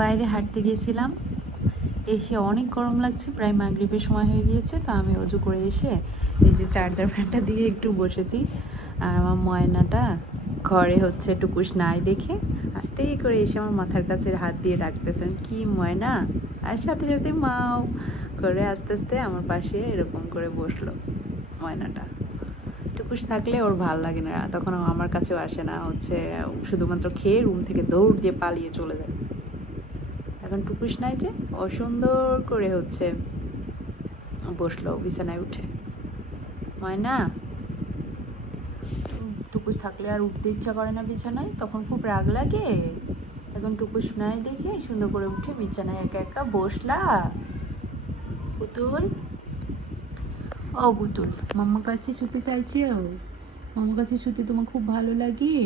বাইরে হাঁটতে গিয়েছিলাম, এসে অনেক গরম লাগছে, প্রায় মাগরিবের সময় হয়ে গিয়েছে। তো আমি অজু করে এসে এই যে চার্জার ফ্যানটা দিয়ে একটু বসেছি। আর আমার ময়নাটা ঘরে হচ্ছে টুকুস নাই দেখে আস্তে করে এসে আমার মাথার কাছে হাত দিয়ে ডাকতেছেন, কি ময়না, আর সাথে সাথে মাও করে আস্তে আস্তে আমার পাশে এরকম করে বসলো ময়নাটা। টুকুস থাকলে ওর ভাল লাগে না, তখন ও আমার কাছেও আসে না, হচ্ছে শুধুমাত্র খেয়ে রুম থেকে দৌড় দিয়ে পালিয়ে চলে যায়। এখন টুকুস নাই যে, ও সুন্দর করে হচ্ছে বসলো বিছানায় উঠে। ময়না, টুকুস থাকলে আর উঠতে ইচ্ছা করে না বিছানায়, তখন খুব রাগ লাগে। এখন টুকুস নাই দেখে সুন্দর করে উঠে বিছানায় একা একা বসলা। পুতুল, ও পুতুল, মাম্মার কাছে শুতে চাইছে, ও মাম্মার কাছে শুতে তোমার খুব ভালো লাগে।